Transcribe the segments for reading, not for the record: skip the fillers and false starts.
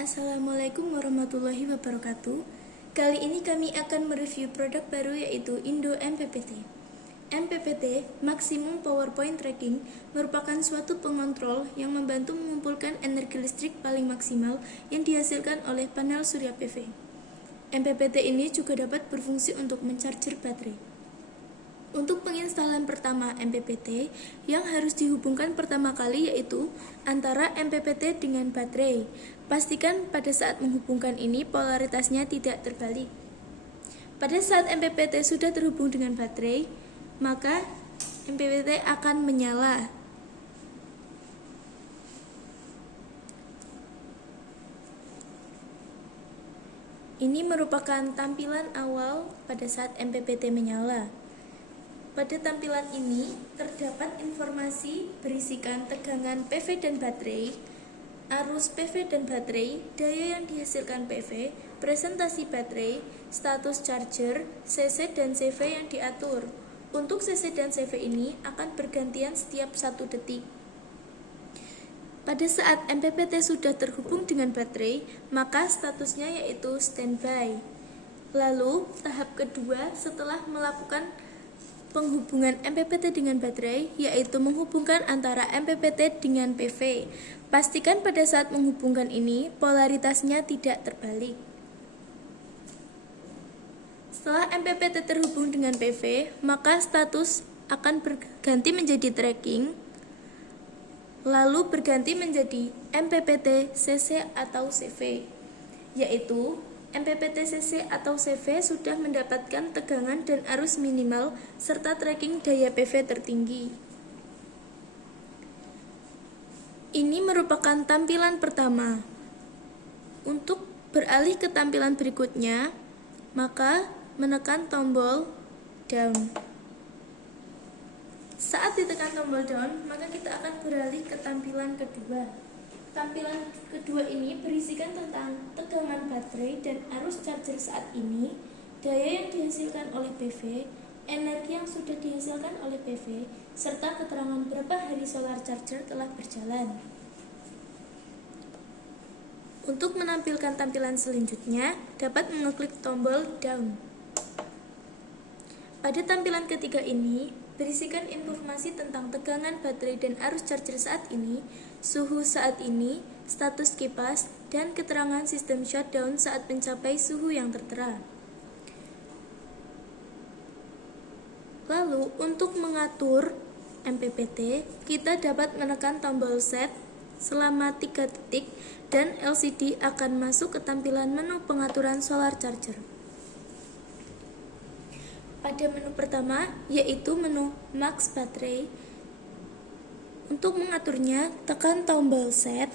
Assalamualaikum warahmatullahi wabarakatuh. Kali ini kami akan mereview produk baru yaitu Indo MPPT. MPPT, Maximum PowerPoint Tracking, merupakan suatu pengontrol yang membantu mengumpulkan energi listrik paling maksimal yang dihasilkan oleh panel surya PV. MPPT ini juga dapat berfungsi untuk mencarger baterai. Untuk penginstalan pertama MPPT, yang harus dihubungkan pertama kali yaitu antara MPPT dengan baterai. Pastikan pada saat menghubungkan ini polaritasnya tidak terbalik. Pada saat MPPT sudah terhubung dengan baterai, maka MPPT akan menyala. Ini merupakan tampilan awal pada saat MPPT menyala. Pada tampilan ini terdapat informasi berisikan tegangan PV dan baterai, arus PV dan baterai, daya yang dihasilkan PV, presentasi baterai, status charger, CC dan CV yang diatur. Untuk CC dan CV ini akan bergantian setiap 1 detik. Pada saat MPPT sudah terhubung dengan baterai, maka statusnya yaitu standby. Lalu, tahap kedua setelah melakukan penghubungan MPPT dengan baterai yaitu menghubungkan antara MPPT dengan PV. Pastikan pada saat menghubungkan ini polaritasnya tidak terbalik. Setelah MPPT terhubung dengan PV, maka status akan berganti menjadi tracking, lalu berganti menjadi MPPT CC atau CV, yaitu MPPT CC atau CV sudah mendapatkan tegangan dan arus minimal serta tracking daya PV tertinggi. Ini merupakan tampilan pertama. Untuk beralih ke tampilan berikutnya, maka menekan tombol down. Saat ditekan tombol down, maka kita akan beralih ke tampilan kedua. Tampilan kedua ini berisikan tentang tegangan baterai dan arus charger saat ini, daya yang dihasilkan oleh PV, energi yang sudah dihasilkan oleh PV, serta keterangan berapa hari solar charger telah berjalan. Untuk menampilkan tampilan selanjutnya, dapat mengeklik tombol down. Pada tampilan ketiga ini, berisikan informasi tentang tegangan baterai dan arus charger saat ini, suhu saat ini, status kipas, dan keterangan sistem shutdown saat mencapai suhu yang tertera. Lalu, untuk mengatur MPPT, kita dapat menekan tombol set selama 3 detik dan LCD akan masuk ke tampilan menu pengaturan solar charger. Pada menu pertama, yaitu menu max baterai. Untuk mengaturnya, tekan tombol set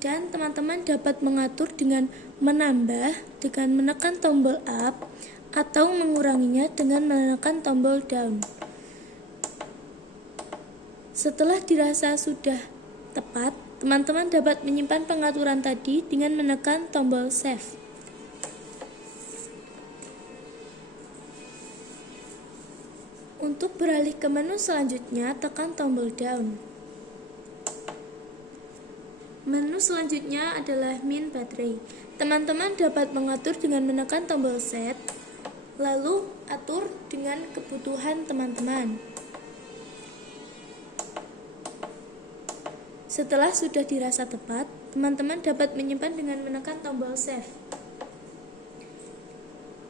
dan teman-teman dapat mengatur dengan menambah dengan menekan tombol up atau menguranginya dengan menekan tombol down. Setelah dirasa sudah tepat, teman-teman dapat menyimpan pengaturan tadi dengan menekan tombol save. Untuk beralih ke menu selanjutnya, tekan tombol down. Menu selanjutnya adalah min baterai. Teman-teman dapat mengatur dengan menekan tombol set, lalu atur dengan kebutuhan teman-teman. Setelah sudah dirasa tepat, teman-teman dapat menyimpan dengan menekan tombol save.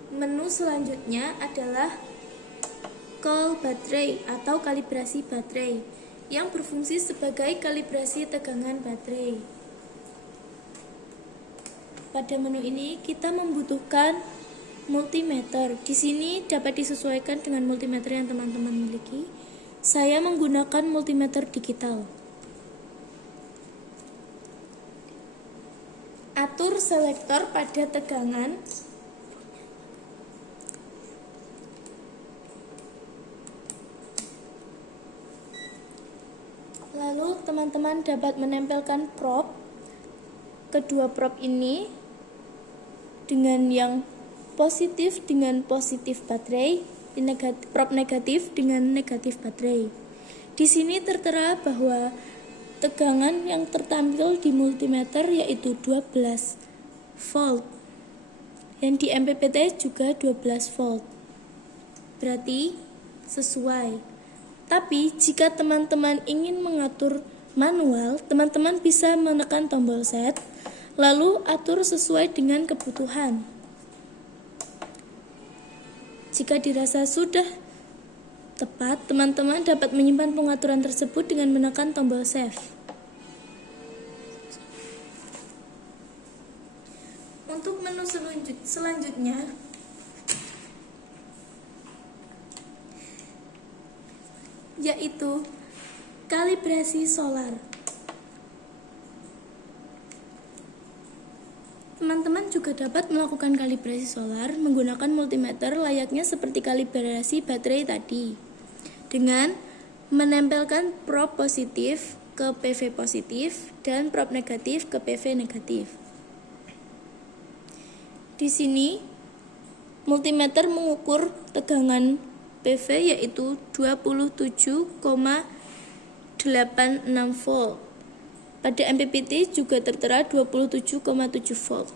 Menu selanjutnya adalah call baterai atau kalibrasi baterai yang berfungsi sebagai kalibrasi tegangan baterai. Pada menu ini kita membutuhkan multimeter. Di sini dapat disesuaikan dengan multimeter yang teman-teman miliki. Saya menggunakan multimeter digital. Atur selektor pada tegangan. Lalu teman-teman dapat menempelkan probe. Kedua probe ini dengan yang positif dengan positif baterai, probe negatif dengan negatif baterai. Di sini tertera bahwa tegangan yang tertampil di multimeter yaitu 12 volt. Yang di MPPT juga 12 volt. Berarti sesuai. Tapi jika teman-teman ingin mengatur manual, teman-teman bisa menekan tombol set, lalu atur sesuai dengan kebutuhan. Jika dirasa sudah tepat, teman-teman dapat menyimpan pengaturan tersebut dengan menekan tombol save. Untuk menu selanjutnya, yaitu kalibrasi solar. Teman-teman juga dapat melakukan kalibrasi solar menggunakan multimeter layaknya seperti kalibrasi baterai tadi, dengan menempelkan prob positif ke PV positif dan prob negatif ke PV negatif. Di sini multimeter mengukur tegangan PV yaitu 27,86 volt. Pada MPPT juga tertera 27,7 volt.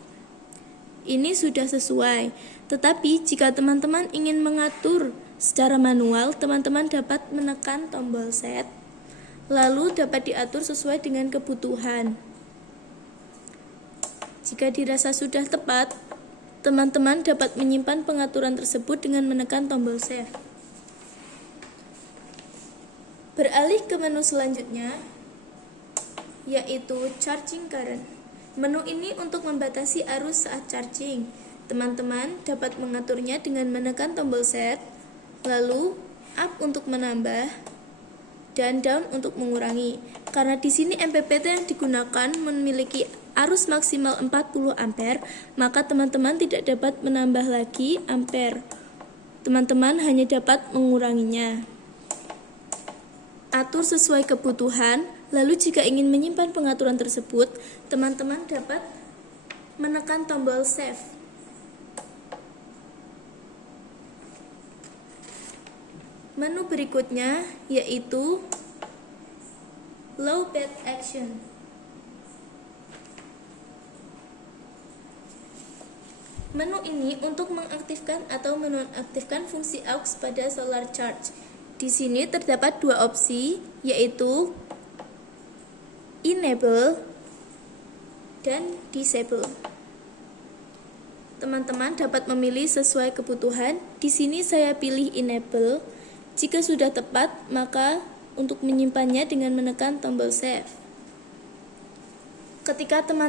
Ini sudah sesuai. Tetapi jika teman-teman ingin mengatur secara manual, teman-teman dapat menekan tombol set, lalu dapat diatur sesuai dengan kebutuhan. Jika dirasa sudah tepat, teman-teman dapat menyimpan pengaturan tersebut dengan menekan tombol save. Beralih ke menu selanjutnya, yaitu charging current. Menu ini untuk membatasi arus saat charging. Teman-teman dapat mengaturnya dengan menekan tombol set, lalu up untuk menambah dan down untuk mengurangi. Karena di sini MPPT yang digunakan memiliki arus maksimal 40 ampere, maka teman-teman tidak dapat menambah lagi ampere. Teman-teman hanya dapat menguranginya. Atur sesuai kebutuhan, lalu jika ingin menyimpan pengaturan tersebut, teman-teman dapat menekan tombol save. Menu berikutnya yaitu low bed action. Menu ini untuk mengaktifkan atau menonaktifkan fungsi aux pada solar charge. Di sini terdapat dua opsi, yaitu enable dan disable. Teman-teman dapat memilih sesuai kebutuhan. Di sini saya pilih enable. Jika sudah tepat, maka untuk menyimpannya dengan menekan tombol save. Ketika teman